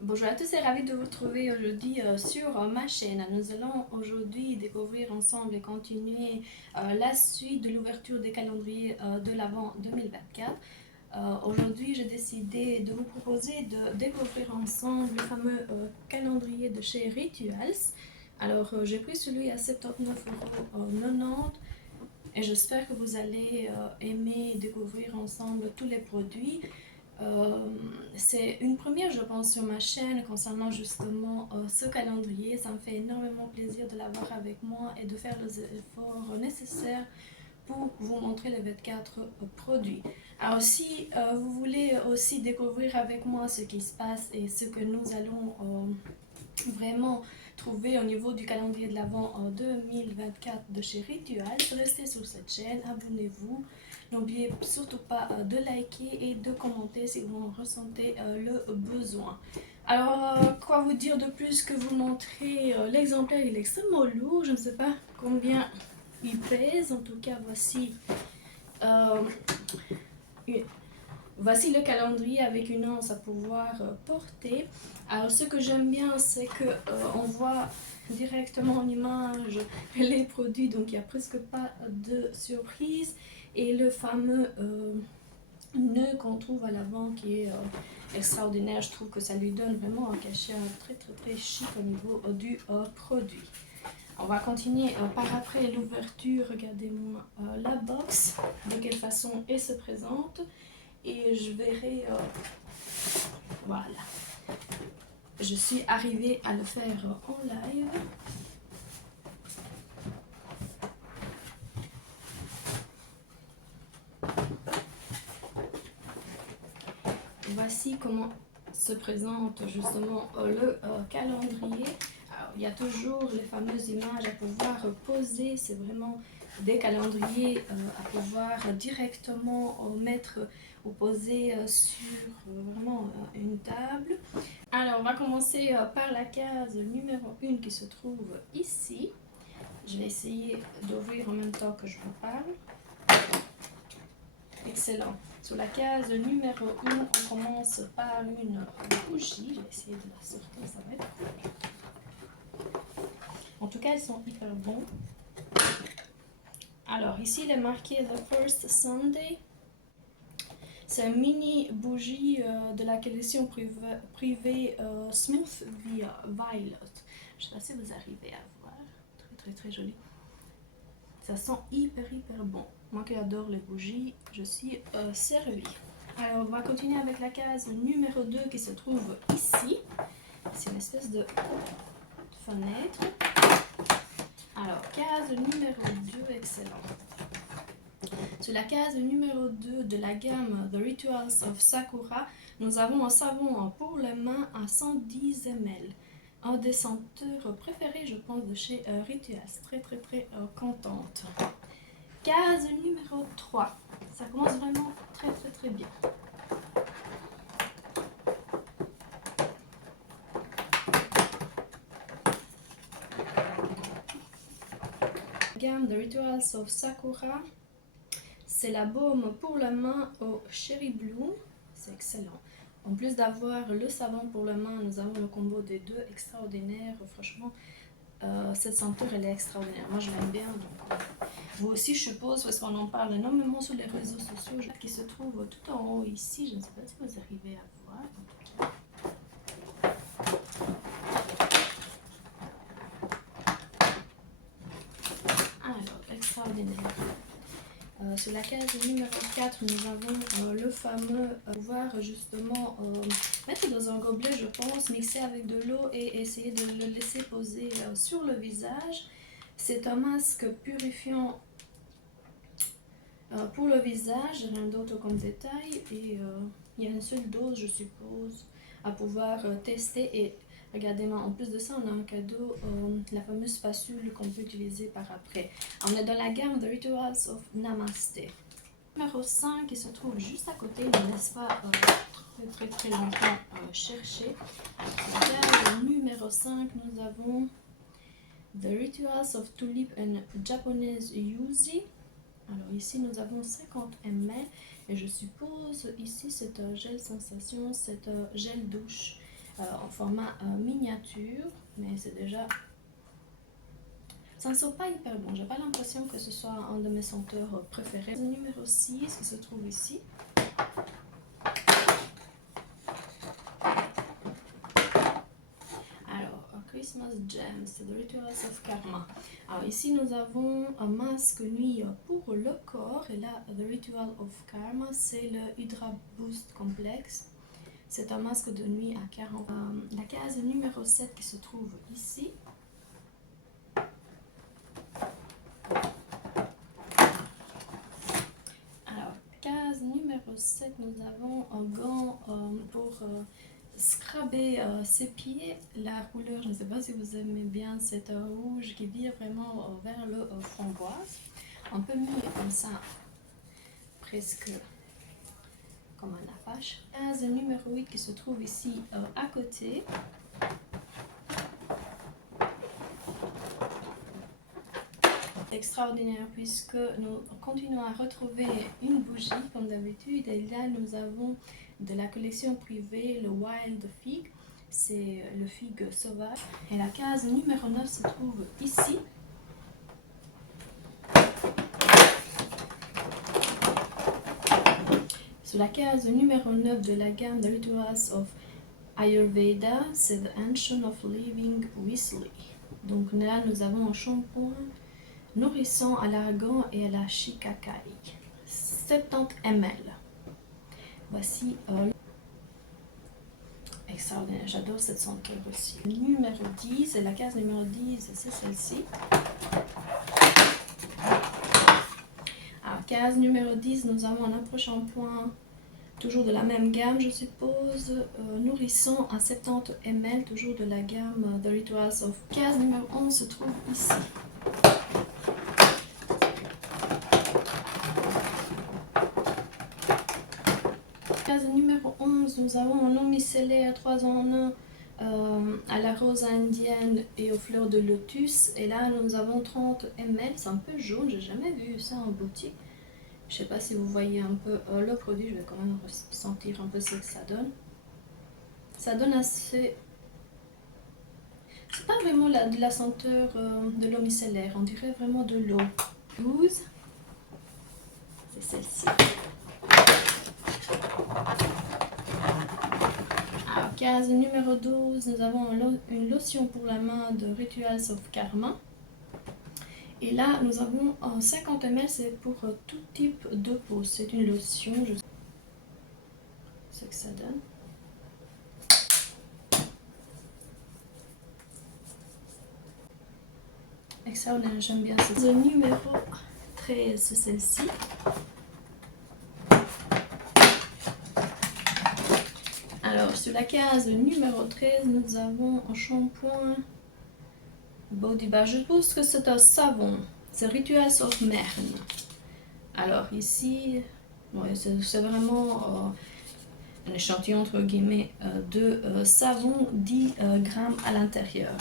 Bonjour à tous et ravi de vous retrouver aujourd'hui sur ma chaîne. Nous allons aujourd'hui découvrir ensemble et continuer la suite de l'ouverture des calendriers de l'Avent 2024. Aujourd'hui, j'ai décidé de vous proposer de découvrir ensemble le fameux calendrier de chez Rituals. Alors, j'ai pris celui à 79,90 € et j'espère que vous allez aimer découvrir ensemble tous les produits. C'est une première, je pense, sur ma chaîne concernant justement ce calendrier. Ça me fait énormément plaisir de l'avoir avec moi et de faire les efforts nécessaires pour vous montrer les 24 produits. Alors si vous voulez aussi découvrir avec moi ce qui se passe et ce que nous allons vraiment trouver au niveau du calendrier de l'Avent 2024 de chez Rituals, restez sur cette chaîne, abonnez-vous. N'oubliez surtout pas de liker et de commenter si vous en ressentez le besoin. Alors, quoi vous dire de plus que vous montrer l'exemplaire? Il est extrêmement lourd, je ne sais pas combien il pèse. En tout cas, euh, voici le calendrier avec une anse à pouvoir porter. Alors, ce que j'aime bien, c'est que on voit directement en image les produits, donc il n'y a presque pas de surprise. Et le fameux nœud qu'on trouve à l'avant qui est extraordinaire, je trouve que ça lui donne vraiment un cachet très chic au niveau du produit. On va continuer par après l'ouverture. Regardez-moi la box, de quelle façon elle se présente. Et je verrai, voilà, je suis arrivée à le faire en live. Voici comment se présente justement le calendrier. Alors, il y a toujours les fameuses images à pouvoir poser. C'est vraiment des calendriers à pouvoir directement mettre ou poser sur vraiment une table. Alors, on va commencer par la case numéro 1 qui se trouve ici. Je vais essayer d'ouvrir en même temps que je vous parle. Excellent. Sur la case numéro 1, on commence par une bougie. Je vais essayer de la sortir, ça va être cool. En tout cas, elles sont hyper bons. Alors, ici, il est marqué The First Sunday. C'est une mini bougie de la collection privée Smooth Violet. Je ne sais pas si vous arrivez à voir. Très joli. Ça sent hyper bon. Moi qui adore les bougies, je suis servie. Alors, on va continuer avec la case numéro 2 qui se trouve ici. C'est une espèce de fenêtre. Alors, case numéro 2, excellent. Sur la case numéro 2 de la gamme The Rituals of Sakura, nous avons un savon pour les mains à 110 ml. Un des senteurs préférés, je pense, de chez Rituals. Très contente. Case numéro 3. Ça commence vraiment très bien. Gamme The Rituals of Sakura. C'est la baume pour la main au Cherry Bloom. C'est excellent. En plus d'avoir le savon pour la main, nous avons le combo des deux extraordinaire. Franchement, cette senteur, elle est extraordinaire. Moi, je l'aime bien. Donc, vous aussi, je suppose, parce qu'on en parle énormément sur les réseaux sociaux, qui se trouve tout en haut ici. Je ne sais pas si vous arrivez à voir. En tout cas. Alors, extraordinaire. Sur la case numéro 4, nous avons le fameux pouvoir justement mettre dans un gobelet, je pense, mixer avec de l'eau et essayer de le laisser poser sur le visage. C'est un masque purifiant pour le visage, rien d'autre comme détail. Et il y a une seule dose, je suppose, à pouvoir tester. Et regardez-moi, en plus de ça, on a un cadeau, la fameuse spatule qu'on peut utiliser par après. On est dans la gamme The Rituals of Namaste. Numéro 5 qui se trouve juste à côté, ne laisse pas très longtemps chercher. La numéro 5, nous avons The Rituals of Tulip and Japanese Yuzu. Alors ici nous avons 50 ml et je suppose ici c'est un gel sensation, c'est un gel douche. en format miniature, mais c'est déjà... Ça ne sent pas hyper bon, j'ai pas l'impression que ce soit un de mes senteurs préférés. Le numéro 6 qui se trouve ici. Alors, Christmas Gems, The Rituals of Karma. Alors ici nous avons un masque nuit pour le corps, et là, The Ritual of Karma, c'est le Hydra Boost Complex. C'est un masque de nuit à 40. La case numéro 7 qui se trouve ici. Alors, case numéro 7, nous avons un gant pour scrubber ses pieds. La couleur, je ne sais pas si vous aimez bien, c'est un rouge qui vire vraiment vers le framboise. Un peu mis comme ça, presque comme un apache. Case numéro 8 qui se trouve ici à côté. Extraordinaire puisque nous continuons à retrouver une bougie comme d'habitude, et là nous avons de la collection privée le Wild Fig, c'est le figue sauvage, et la case numéro 9 se trouve ici. Sur la case numéro 9 de la gamme The Rituals of Ayurveda, c'est The Ancient of Living Weasley. Donc là nous avons un shampoing nourrissant à l'argan et à la shiitake, 70 ml. Voici extraordinaire, j'adore cette senteur aussi. Numéro 10, et la case numéro 10, c'est celle-ci. Alors, case numéro 10, nous avons un approche-shampoing, toujours de la même gamme, je suppose, nourrissant à 70 ml, toujours de la gamme The Rituals of. Case numéro 11 se trouve ici. Case numéro 11, nous avons un eau micellaire 3 en 1 à la rose indienne et aux fleurs de lotus. Et là, nous avons 30 ml. C'est un peu jaune, j'ai jamais vu ça en boutique. Je sais pas si vous voyez un peu le produit, je vais quand même sentir un peu ce que ça donne. Ça donne assez... C'est pas vraiment de la senteur de l'eau micellaire, on dirait vraiment de l'eau. 12, c'est celle-ci. Alors, case numéro 12, nous avons une lotion pour la main de Rituals of Karma. Et là, nous avons 50 ml, c'est pour tout type de peau. C'est une lotion, je sais ce que ça donne. Extraordinaire, j'aime bien ce. Le numéro 13, c'est celle-ci. Alors, sur la case numéro 13, nous avons un shampoing Body Bar. Je pense que c'est un savon. C'est Rituals of Merne. Alors, ici, ouais, c'est vraiment un échantillon entre guillemets de savon, 10 grammes à l'intérieur.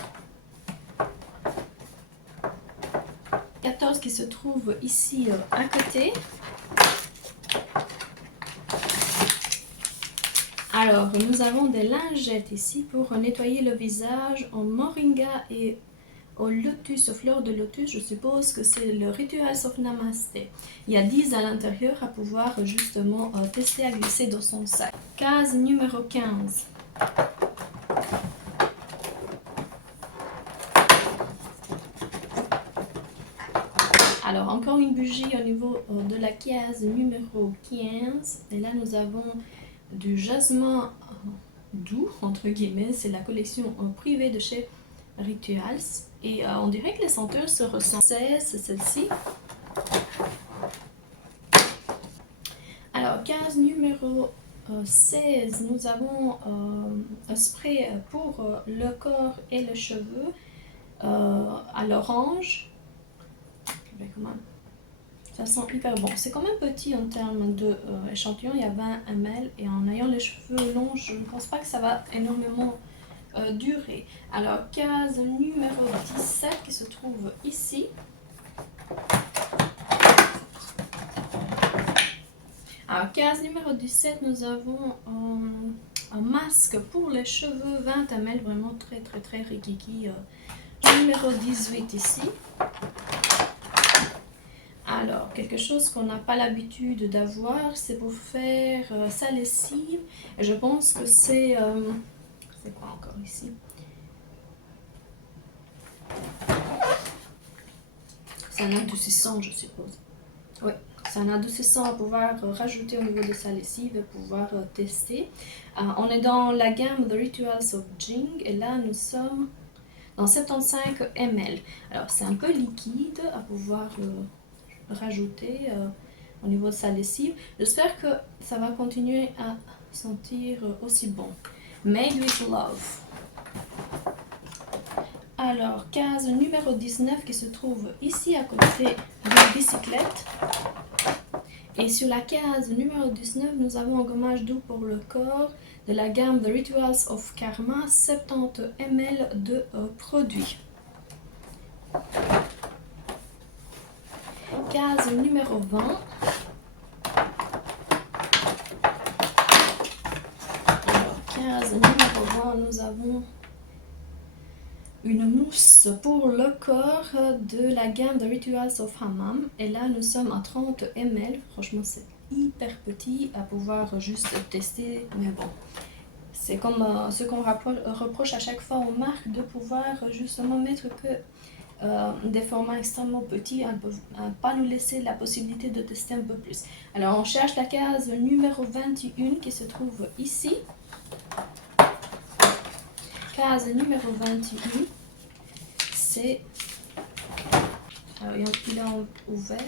14 qui se trouve ici à côté. Alors, nous avons des lingettes ici pour nettoyer le visage en moringa et au lotus, aux fleurs de lotus. Je suppose que c'est le Rituals of Namasté. Il y a 10 à l'intérieur à pouvoir justement tester à glisser dans son sac. Case numéro 15. Alors, encore une bougie au niveau de la case numéro 15. Et là, nous avons du jasmin doux, entre guillemets. C'est la collection privée de chez Rituals. Et on dirait que les senteurs se ressemblent. 16, c'est celle-ci. Alors, case numéro 16, nous avons un spray pour le corps et les cheveux à l'orange. Ça sent hyper bon. C'est quand même petit en termes d'échantillon, il y a 20 ml. Et en ayant les cheveux longs, je ne pense pas que ça va énormément durer. Alors, case numéro 17 qui se trouve ici. Alors, case numéro 17, nous avons un masque pour les cheveux 20 ml, vraiment très très très rikiki. Numéro 18 ici. Alors, quelque chose qu'on n'a pas l'habitude d'avoir, c'est pour faire sa lessive. Et je pense que c'est... c'est quoi encore ici? C'est un adoucissant, je suppose. Oui, c'est un adoucissant à pouvoir rajouter au niveau de sa lessive et pouvoir tester. On est dans la gamme The Rituals of Jing et là nous sommes dans 75 ml. Alors c'est un peu liquide à pouvoir rajouter au niveau de sa lessive. J'espère que ça va continuer à sentir aussi bon. Made with Love. Alors, case numéro 19 qui se trouve ici à côté d'une bicyclette. Et sur la case numéro 19, nous avons un gommage doux pour le corps de la gamme The Rituals of Karma, 70 ml de produit. Case numéro 20. Alors, case numéro 20, nous avons une mousse pour le corps de la gamme The Rituals of Hammam. Et là, nous sommes à 30 ml. Franchement, c'est hyper petit à pouvoir juste tester. Mais bon, c'est comme ce qu'on reproche à chaque fois aux marques de pouvoir justement mettre que des formats extrêmement petits, pas nous laisser la possibilité de tester un peu plus. Alors, on cherche la case numéro 21 qui se trouve ici. Case numéro 21, c'est... Alors, il a ouvert.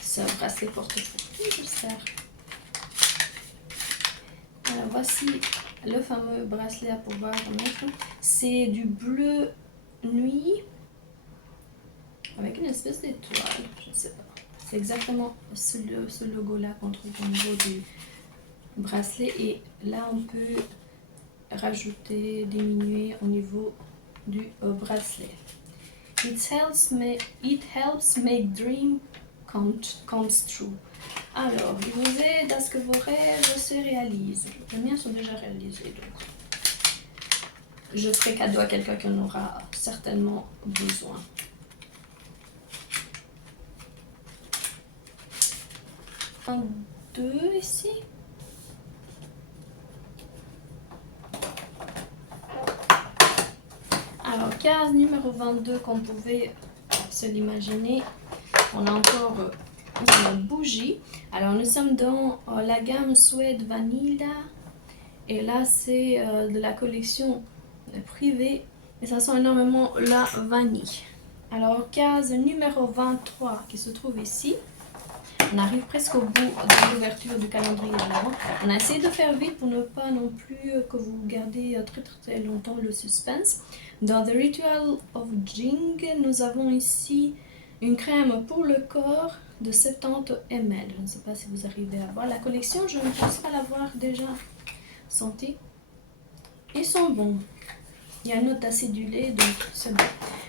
C'est un bracelet porte-portefeuille, j'espère. Alors, voici le fameux bracelet à pouvoir mettre. C'est du bleu nuit avec une espèce d'étoile, je ne sais pas. C'est exactement ce logo-là qu'on trouve au niveau du bracelet. Et là, on peut rajouter, diminuer au niveau du bracelet. It helps make dream comes true. Alors, il vous aide à ce que vos rêves se réalisent. Les miens sont déjà réalisés, donc je ferai cadeau à quelqu'un qui en aura certainement besoin. Un, deux ici. Alors, case numéro 22, comme vous pouvez se l'imaginer, on a encore une bougie. Alors, nous sommes dans la gamme Suede Vanilla. Et là, c'est de la collection privée. Et ça sent énormément la vanille. Alors, case numéro 23 qui se trouve ici. On arrive presque au bout de l'ouverture du calendrier de l'Avent. On a essayé de faire vite pour ne pas non plus que vous gardiez très longtemps le suspense. Dans The Ritual of Jing, nous avons ici une crème pour le corps de 70 ml. Je ne sais pas si vous arrivez à voir la collection. Je ne pense pas l'avoir déjà senti. Ils sont bons. Il y a une note acidulée, donc c'est bon.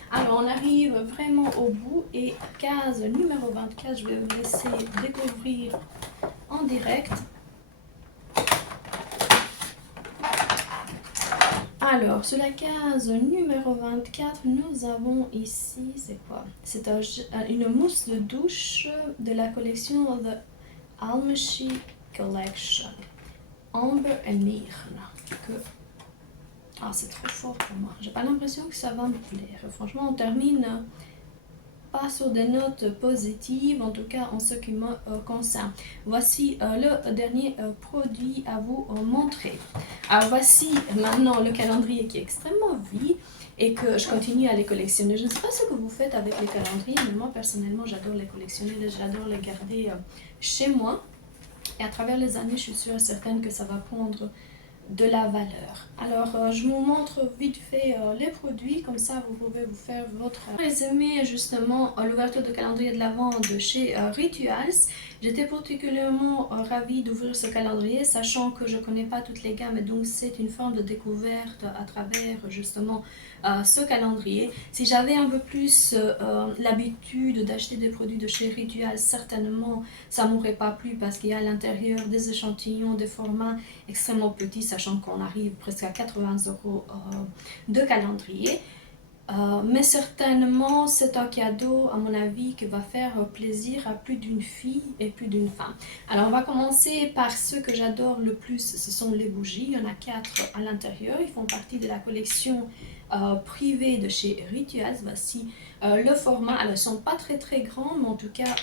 Alors, on arrive vraiment au bout et case numéro 24, je vais vous laisser découvrir en direct. Alors, sur la case numéro 24, nous avons ici, c'est quoi? C'est une mousse de douche de la collection The Almashi Collection. Amber et Myrne. Ah, c'est trop fort pour moi. J'ai pas l'impression que ça va me plaire. Franchement, on termine pas sur des notes positives, en tout cas en ce qui me concerne. Voici le dernier produit à vous montrer. Alors voici maintenant le calendrier qui est extrêmement vide et que je continue à les collectionner. Je ne sais pas ce que vous faites avec les calendriers, mais moi personnellement j'adore les collectionner, j'adore les garder chez moi. Et à travers les années, je suis sûre et certaine que ça va prendre de la valeur. Alors, je vous montre vite fait les produits, comme ça vous pouvez vous faire votre résumé justement à l'ouverture de calendrier de l'Avent de chez Rituals. J'étais particulièrement ravie d'ouvrir ce calendrier, sachant que je ne connais pas toutes les gammes, et donc c'est une forme de découverte à travers justement ce calendrier. Si j'avais un peu plus l'habitude d'acheter des produits de chez Ritual, certainement ça ne m'aurait pas plu parce qu'il y a à l'intérieur des échantillons, des formats extrêmement petits, sachant qu'on arrive presque à 80 € de calendrier. Mais certainement, c'est un cadeau, à mon avis, qui va faire plaisir à plus d'une fille et plus d'une femme. Alors, on va commencer par ceux que j'adore le plus, ce sont les bougies. Il y en a 4 à l'intérieur. Ils font partie de la collection privée de chez Rituals. Voici le format. Alors, ils ne sont pas très très grands, mais en tout cas,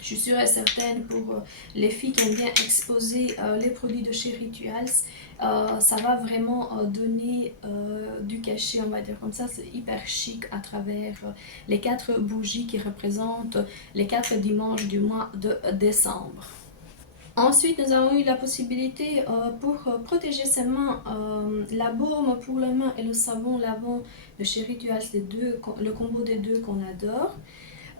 je suis sûre et certaine pour les filles qui aiment bien exposer les produits de chez Rituals, ça va vraiment donner du cachet, on va dire comme ça. C'est hyper chic à travers les 4 bougies qui représentent les 4 dimanches du mois de décembre. Ensuite, nous avons eu la possibilité pour protéger ses mains, la baume pour les mains et le savon lavant de chez Rituals, le combo des deux qu'on adore.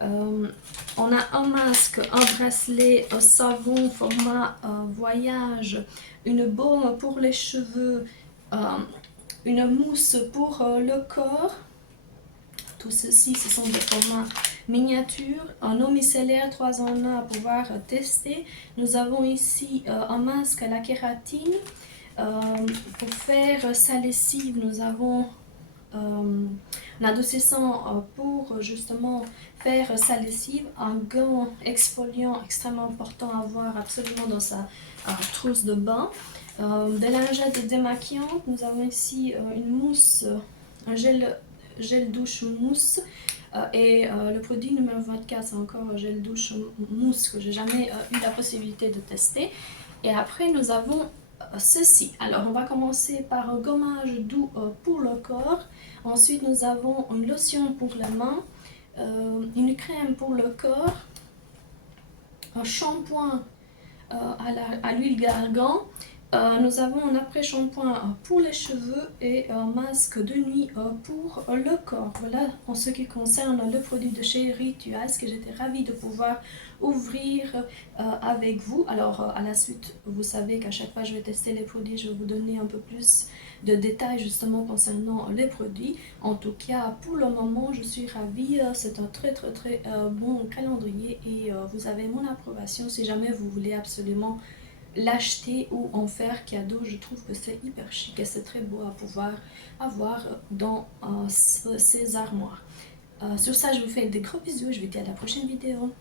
On a un masque, un bracelet, un savon format voyage, une baume pour les cheveux, une mousse pour le corps. Tout ceci, ce sont des formats miniatures. Un eau micellaire 3 en 1 à pouvoir tester. Nous avons ici un masque à la kératine. Pour faire sa lessive, nous avons un adoucissant pour justement faire sa lessive, un gant exfoliant extrêmement important à avoir absolument dans sa trousse de bain, des lingettes démaquillantes. Nous avons ici une mousse, un gel douche mousse, et le produit numéro 24, c'est encore un gel douche mousse que j'ai jamais eu la possibilité de tester. Et après nous avons ceci. Alors on va commencer par un gommage doux pour le corps. Ensuite nous avons une lotion pour la main, une crème pour le corps, un shampoing à l'huile d'argan. Nous avons un après-shampoing pour les cheveux et un masque de nuit pour le corps. Voilà en ce qui concerne le produit de chez Rituals que j'étais ravie de pouvoir ouvrir avec vous. Alors à la suite, vous savez qu'à chaque fois je vais tester les produits, je vais vous donner un peu plus de détails justement concernant les produits. En tout cas, pour le moment, je suis ravie. C'est un très bon calendrier et vous avez mon approbation si jamais vous voulez absolument l'acheter ou en faire cadeau. Je trouve que c'est hyper chic et c'est très beau à pouvoir avoir dans ces armoires. Sur ça, je vous fais des gros bisous et je vous dis à la prochaine vidéo.